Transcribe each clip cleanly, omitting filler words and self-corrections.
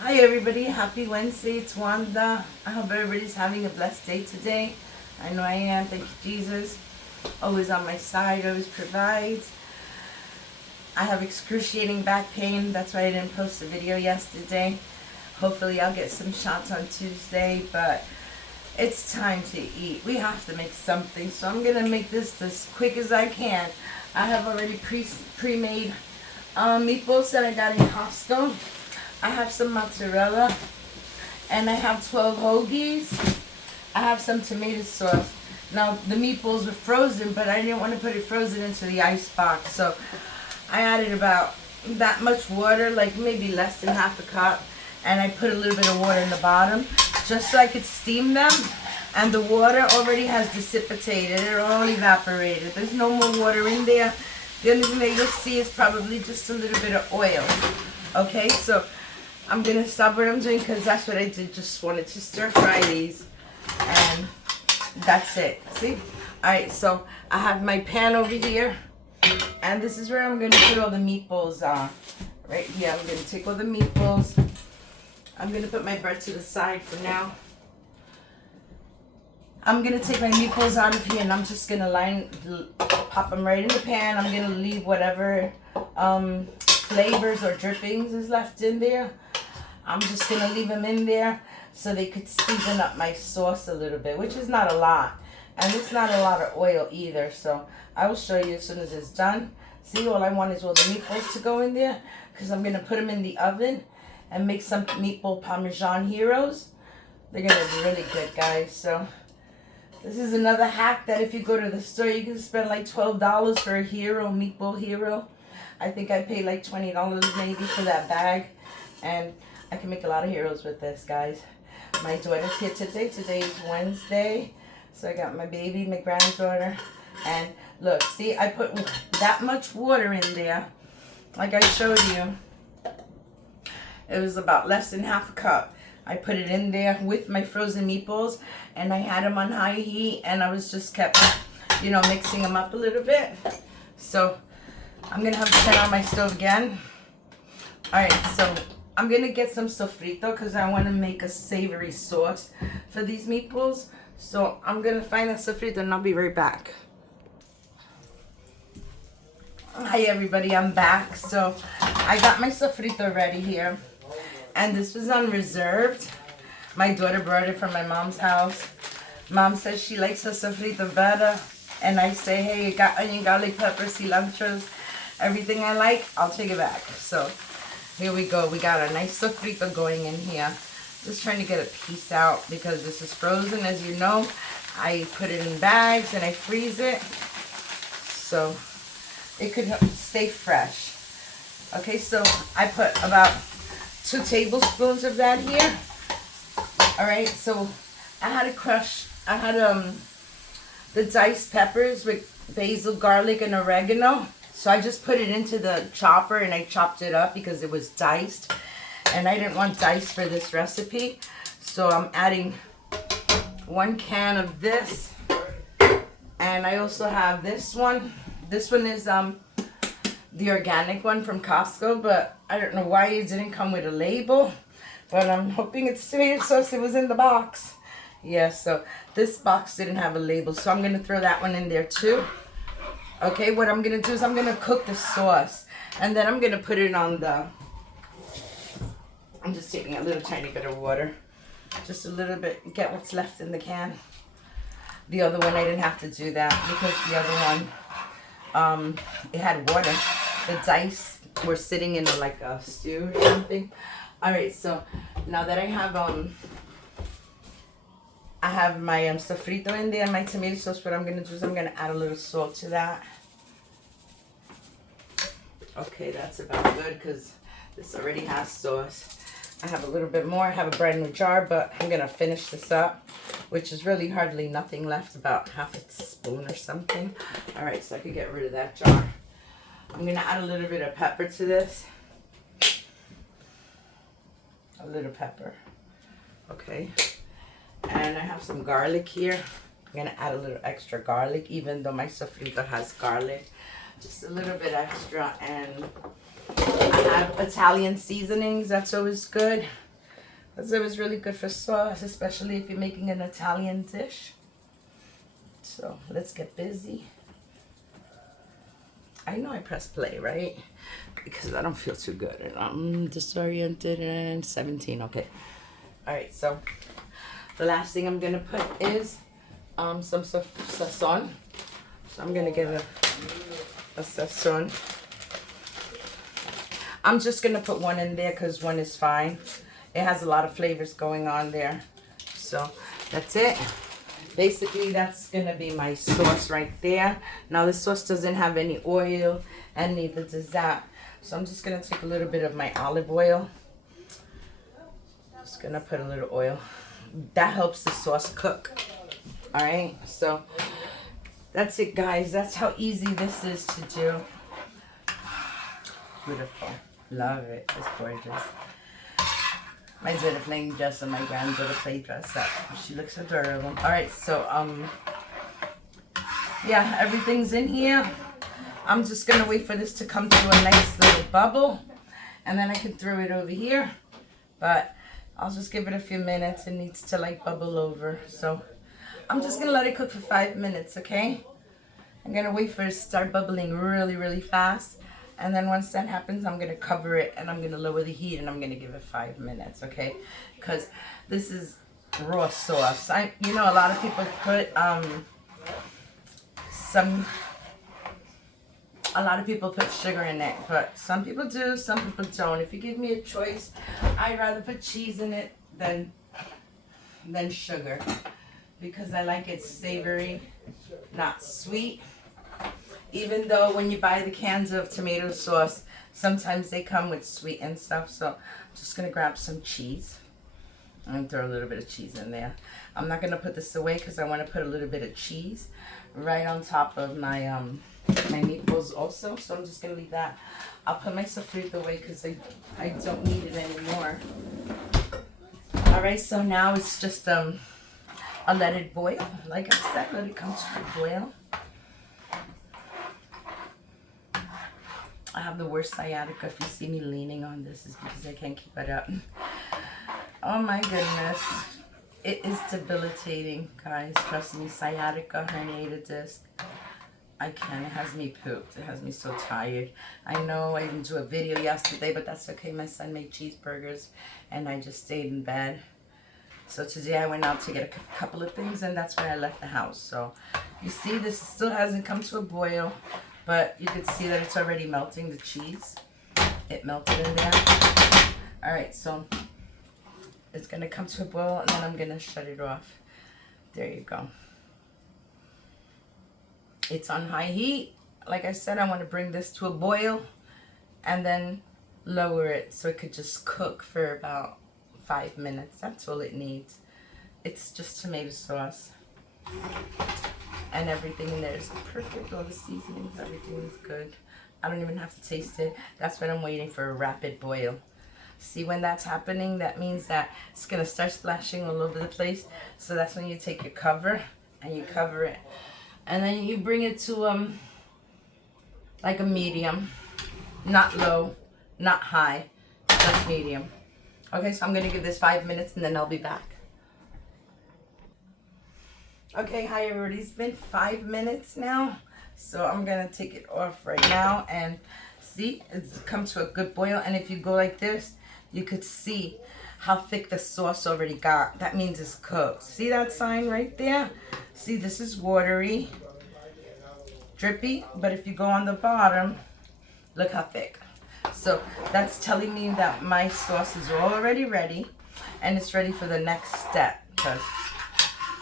Hi everybody, happy Wednesday, it's Wanda. I hope everybody's having a blessed day today. I know I am, thank you Jesus. Always on my side, always provides. I have excruciating back pain, that's why I didn't post a video yesterday. Hopefully I'll get some shots on Tuesday, but it's time to eat. We have to make something, so I'm gonna make this as quick as I can. I have already pre-made meatballs that I got in Costco. I have some mozzarella, and I have 12 hoagies. I have some tomato sauce. Now, the meatballs were frozen, but I didn't want to put it frozen into the ice box, so I added about that much water, like maybe less than half a cup, and I put a little bit of water in the bottom, just so I could steam them, and the water already has dissipated. It all evaporated. There's no more water in there. The only thing that you'll see is probably just a little bit of oil. Okay, so I'm going to stop what I'm doing because that's what I did. Just wanted to stir fry these. And that's it. See? Alright, so I have my pan over here. And this is where I'm going to put all the meatballs on. Right here. I'm going to take all the meatballs. I'm going to put my bread to the side for now. I'm going to take my meatballs out of here and I'm just going to pop them right in the pan. I'm going to leave whatever flavors or drippings is left in there. I'm just going to leave them in there so they could season up my sauce a little bit, which is not a lot. And it's not a lot of oil either, so I will show you as soon as it's done. See, all I want is all the meatballs to go in there because I'm going to put them in the oven and make some meatball Parmesan heroes. They're going to be really good, guys. So this is another hack that if you go to the store, you can spend like $12 for a hero, meatball hero. I think I paid like $20 maybe for that bag. And I can make a lot of heroes with this, guys. My daughter's here today. Today is Wednesday. So I got my baby, my granddaughter. And look, see, I put that much water in there. Like I showed you. It was about less than half a cup. I put it in there with my frozen meatballs. And I had them on high heat. And I was just kept, mixing them up a little bit. So I'm going to have to turn on my stove again. Alright, so I'm going to get some sofrito because I want to make a savory sauce for these meatballs. So I'm going to find a sofrito and I'll be right back. Hi everybody, I'm back. So I got my sofrito ready here. And this was unreserved. My daughter brought it from my mom's house. Mom says she likes her sofrito better. And I say, hey, you got onion, garlic, pepper, cilantro, everything I like, I'll take it back. So here we go. We got a nice sofrito going in here. Just trying to get a piece out because this is frozen. As you know, I put it in bags and I freeze it so it could stay fresh. Okay, so I put about 2 tablespoons of that here. Alright, so I had the diced peppers with basil, garlic, and oregano. So I just put it into the chopper and I chopped it up because it was diced. And I didn't want diced for this recipe. So I'm adding 1 can of this. And I also have this one. This one is the organic one from Costco. But I don't know why it didn't come with a label. But I'm hoping it's tomato sauce. It was in the box. Yeah, so this box didn't have a label. So I'm going to throw that one in there too. Okay, what I'm going to do is I'm going to cook the sauce. And then I'm going to put it on the... I'm just taking a little tiny bit of water. Just a little bit. Get what's left in the can. The other one, I didn't have to do that. Because the other one, it had water. The dice were sitting in like a stew or something. Alright, so now that I have my sofrito in there, my tomato sauce. What I'm going to do is I'm going to add a little salt to that. Okay, that's about good because this already has sauce. I have a little bit more. I have a brand new jar, but I'm going to finish this up, which is really hardly nothing left, about half a spoon or something. All right, so I could get rid of that jar. I'm going to add a little bit of pepper to this. A little pepper. Okay. And I have some garlic here. I'm going to add a little extra garlic, even though my sofrito has garlic. Just a little bit extra. And I have Italian seasonings. That's always good. because it was really good for sauce, especially if you're making an Italian dish. So let's get busy. I know I pressed play, right? Because I don't feel too good. And I'm disoriented and 17. Okay. All right. So the last thing I'm gonna put is some sazon. So I'm gonna give a sazon. I'm just gonna put one in there because one is fine. It has a lot of flavors going on there. So that's it. Basically, that's gonna be my sauce right there. Now this sauce doesn't have any oil, and neither does that. So I'm just gonna take a little bit of my olive oil. Just gonna put a little oil. That helps the sauce cook. All right, so that's it, guys. That's how easy this is to do. Beautiful, love it. It's gorgeous. My daughter playing dress and my granddaughter play dress up. She looks adorable. All right, so yeah, everything's in here. I'm just gonna wait for this to come to a nice little bubble, and then I can throw it over here. But I'll just give it a few minutes. It needs to like bubble over. So I'm just gonna let it cook for 5 minutes, okay? I'm gonna wait for it to start bubbling really, really fast. And then once that happens, I'm going to cover it and I'm going to lower the heat and I'm going to give it 5 minutes, okay? Because this is raw sauce. You know, a lot of people put a lot of people put sugar in it, but some people do, some people don't. If you give me a choice, I'd rather put cheese in it than sugar, because I like it savory, not sweet. Even though when you buy the cans of tomato sauce, sometimes they come with sweet and stuff. So I'm just going to grab some cheese. I'm going to throw a little bit of cheese in there. I'm not going to put this away because I want to put a little bit of cheese right on top of my my meatballs also. So I'm just going to leave that. I'll put my sofrito away because I don't need it anymore. All right, so now it's just I'll let it boil. Like I said, let it come to a boil. I have the worst sciatica. If you see me leaning on this, is because I can't keep it up. Oh my goodness. It is debilitating, guys. Trust me, sciatica, herniated disc. I can't. It has me pooped. It has me so tired. I know I didn't do a video yesterday, but that's okay. My son made cheeseburgers, and I just stayed in bed. So today I went out to get a couple of things, and that's why I left the house. So you see, this still hasn't come to a boil. But you can see that it's already melting, the cheese. It melted in there. All right, so it's going to come to a boil, and then I'm going to shut it off. There you go. It's on high heat. Like I said, I want to bring this to a boil and then lower it so it could just cook for about 5 minutes. That's all it needs. It's just tomato sauce. And everything in there is perfect. All the seasonings, everything is good. I don't even have to taste it. That's what I'm waiting for, a rapid boil. See, when that's happening, that means that it's going to start splashing all over the place. So that's when you take your cover and you cover it. And then you bring it to like a medium. Not low, not high, just medium. Okay, so I'm going to give this 5 minutes and then I'll be back. Okay, hi everybody, it's been 5 minutes now, so I'm going to take it off right now, and see, it's come to a good boil, and if you go like this, you could see how thick the sauce already got. That means it's cooked. See that sign right there? See, this is watery, drippy, but if you go on the bottom, look how thick. So that's telling me that my sauce is already ready, and it's ready for the next step, because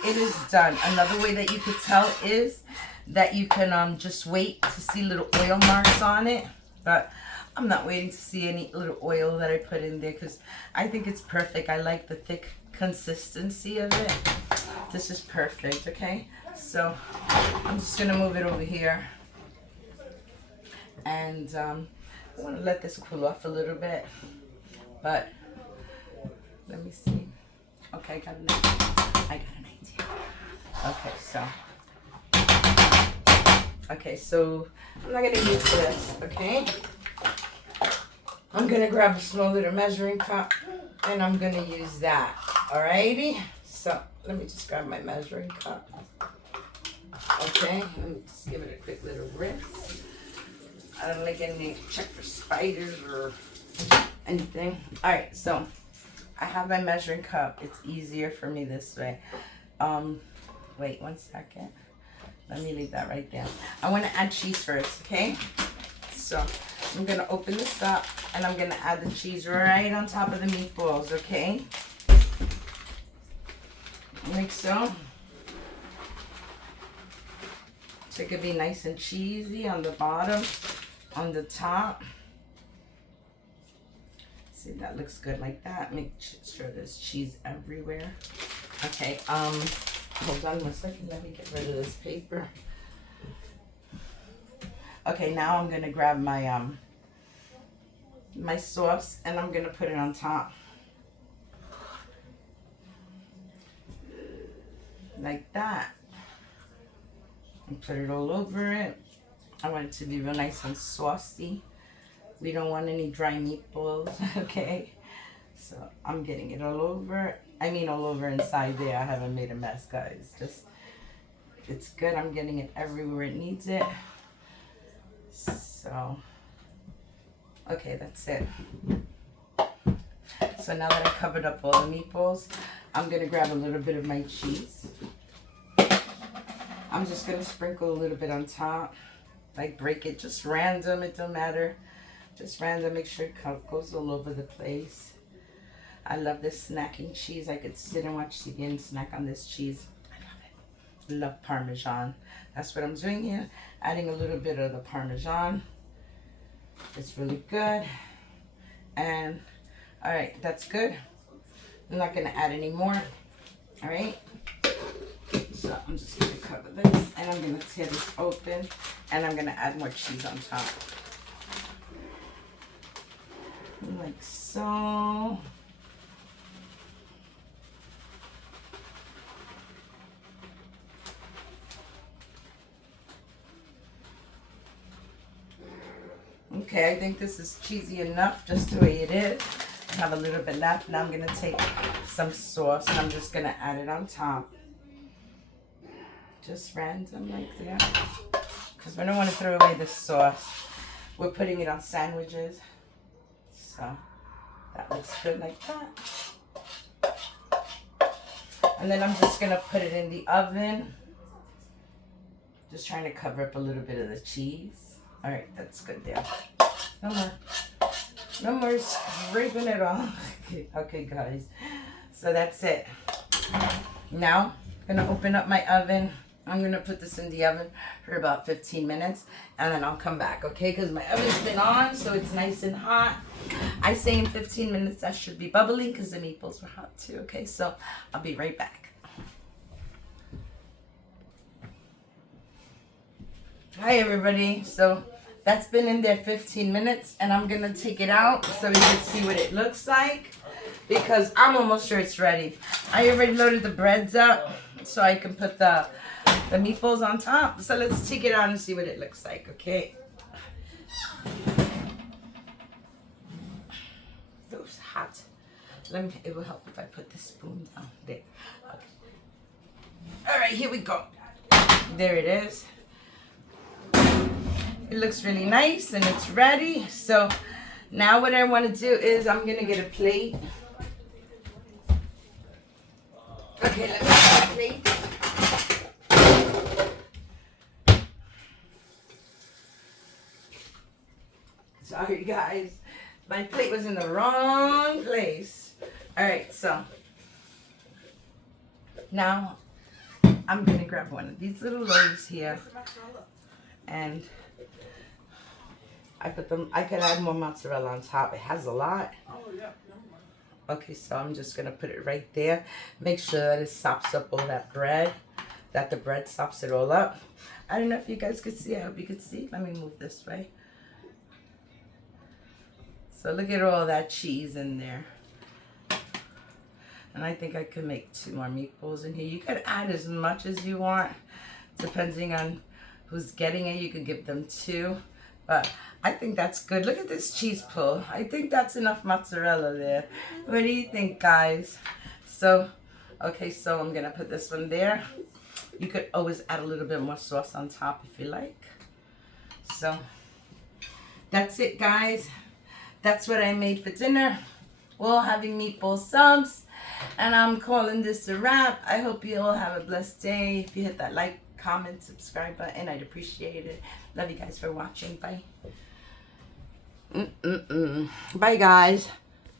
it is done. Another way that you could tell is that you can just wait to see little oil marks on it. But I'm not waiting to see any little oil that I put in there because I think it's perfect. I like the thick consistency of it. This is perfect, okay? So I'm just going to move it over here. And I want to let this cool off a little bit. But let me see. Okay, I got an idea. Okay, so I'm not gonna use this, okay? I'm gonna grab a small little measuring cup and I'm gonna use that. Alrighty? So let me just grab my measuring cup. Okay, let me just give it a quick little rinse. I don't like any check for spiders or anything. Alright, so I have my measuring cup. It's easier for me this way. Wait 1 second. Let me leave that right there. I want to add cheese first, okay? So I'm going to open this up and I'm going to add the cheese right on top of the meatballs, okay? Like so. So it could be nice and cheesy on the bottom, on the top. See, that looks good like that. Make sure there's cheese everywhere. Okay, hold on 1 second. Let me get rid of this paper. Okay, now I'm gonna grab my my sauce and I'm gonna put it on top. Like that. And put it all over it. I want it to be real nice and saucy. We don't want any dry meatballs, okay? So I'm getting it all over. I mean all over inside there. I haven't made a mess, guys. Just, it's good. I'm getting it everywhere it needs it. So, okay, that's it. So now that I covered up all the meatballs, I'm going to grab a little bit of my cheese. I'm just going to sprinkle a little bit on top. Like break it, just random, it don't matter. Just random, make sure it goes all over the place. I love this snacking cheese. I could sit and watch TV and snack on this cheese. I love it. I love Parmesan. That's what I'm doing here. Adding a little bit of the Parmesan. It's really good. And, all right, that's good. I'm not gonna add any more. All right. So I'm just gonna cover this and I'm gonna tear this open and I'm gonna add more cheese on top. Like so. Okay, I think this is cheesy enough just the way it is. I have a little bit left. Now I'm gonna take some sauce and I'm just gonna add it on top. Just random like that. Because we don't want to throw away the sauce. We're putting it on sandwiches. So that looks good like that. And then I'm just going to put it in the oven. Just trying to cover up a little bit of the cheese. All right, that's good there. No more. No more scraping it off. Okay, guys. So that's it. Now, I'm going to open up my oven. I'm going to put this in the oven for about 15 minutes and then I'll come back, okay? Because my oven's been on, so it's nice and hot. I say in 15 minutes that should be bubbling because the meatballs were hot too, okay? So I'll be right back. Hi, everybody. So that's been in there 15 minutes and I'm going to take it out so we can see what it looks like because I'm almost sure it's ready. I already loaded the breads up so I can put the meatballs on top. So let's take it out and see what it looks like, okay? Those hot. It will help if I put the spoon down there. Okay. All right, here we go. There it is. It looks really nice and it's ready. So now what I want to do is I'm going to get a plate. Okay, let me get a plate. Sorry, guys. My plate was in the wrong place. All right, so now I'm going to grab one of these little loaves here. And I put them, I could add more mozzarella on top. It has a lot. Okay, so I'm just going to put it right there. Make sure that it sops up all that bread. That the bread sops it all up. I don't know if you guys could see. I hope you could see. Let me move this way. So look at all that cheese in there. And I think I could make 2 more meatballs in here. You could add as much as you want. Depending on who's getting it, you could give them 2. But I think that's good. Look at this cheese pull. I think that's enough mozzarella there. What do you think, guys? So, okay, so I'm gonna put this one there. You could always add a little bit more sauce on top if you like. So, that's it, guys. That's what I made for dinner. We're all having meatball subs. And I'm calling this a wrap. I hope you all have a blessed day. If you hit that like, comment, subscribe button, I'd appreciate it. Love you guys for watching. Bye. Bye, guys.